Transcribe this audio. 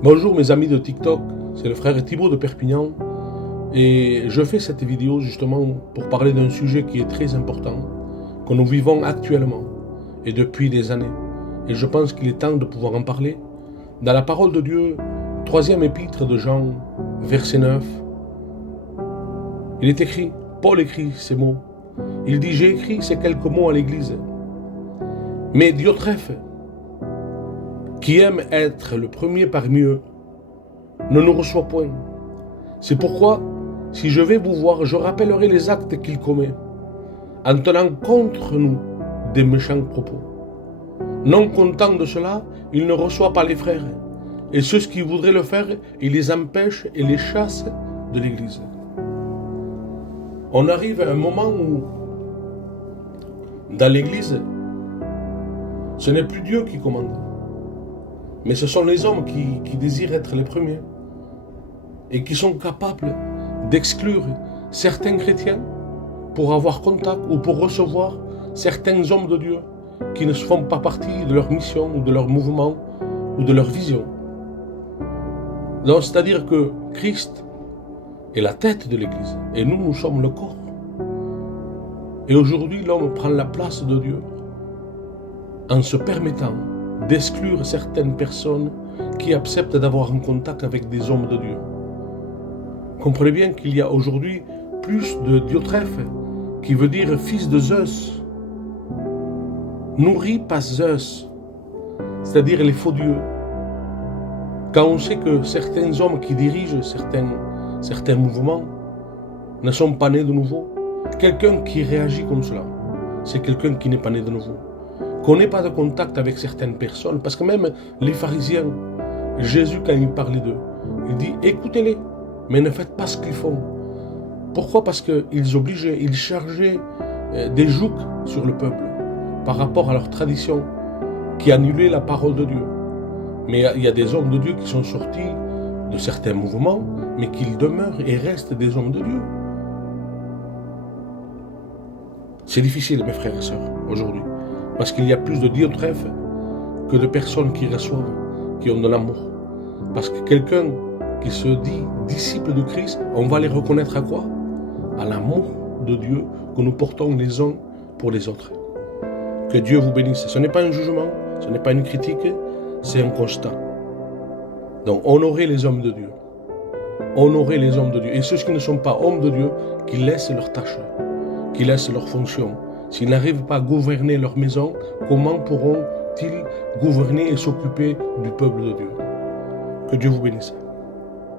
Bonjour mes amis de TikTok, c'est le frère Thibaut de Perpignan et je fais cette vidéo justement pour parler d'un sujet qui est très important, que nous vivons actuellement et depuis des années. Et je pense qu'il est temps de pouvoir en parler. Dans la parole de Dieu, 3e épître de Jean, verset 9, il est écrit, Paul écrit ces mots. Il dit, j'ai écrit ces quelques mots à l'église. Mais Diotrephe, qui aime être le premier parmi eux, ne nous reçoit point. C'est pourquoi, si je vais vous voir, je rappellerai les actes qu'il commet, en tenant contre nous des méchants propos. Non content de cela, il ne reçoit pas les frères, et ceux qui voudraient le faire, il les empêche et les chasse de l'Église. On arrive à un moment où, dans l'Église, ce n'est plus Dieu qui commande, mais ce sont les hommes qui désirent être les premiers et qui sont capables d'exclure certains chrétiens pour avoir contact ou pour recevoir certains hommes de Dieu qui ne font pas partie de leur mission ou de leur mouvement ou de leur vision. Donc, c'est-à-dire que Christ est la tête de l'Église et nous sommes le corps. Et aujourd'hui, l'homme prend la place de Dieu en se permettant d'exclure certaines personnes qui acceptent d'avoir un contact avec des hommes de Dieu. Comprenez bien qu'il y a aujourd'hui plus de Diotrephe, qui veut dire fils de Zeus, nourri par Zeus, c'est-à-dire les faux dieux. Quand on sait que certains hommes qui dirigent certains mouvements ne sont pas nés de nouveau, quelqu'un qui réagit comme cela, c'est quelqu'un qui n'est pas né de nouveau. Qu'on n'ait pas de contact avec certaines personnes, parce que même les pharisiens, Jésus quand il parlait d'eux, il dit écoutez-les, mais ne faites pas ce qu'ils font. Pourquoi? Parce qu'ils obligeaient, ils chargeaient des jougs sur le peuple par rapport à leur tradition qui annulait la parole de Dieu. Mais il y a des hommes de Dieu qui sont sortis de certains mouvements, mais qu'ils demeurent et restent des hommes de Dieu. C'est difficile, mes frères et sœurs, aujourd'hui, parce qu'il y a plus de Diotrephe que de personnes qui reçoivent, qui ont de l'amour. Parce que quelqu'un qui se dit disciple de Christ, on va les reconnaître à quoi? À l'amour de Dieu que nous portons les uns pour les autres. Que Dieu vous bénisse. Ce n'est pas un jugement, ce n'est pas une critique, c'est un constat. Donc honorez les hommes de Dieu. Honorez les hommes de Dieu. Et ceux qui ne sont pas hommes de Dieu, qui laissent leurs tâches, qui laissent leurs fonctions. S'ils n'arrivent pas à gouverner leur maison, comment pourront-ils gouverner et s'occuper du peuple de Dieu? Que Dieu vous bénisse.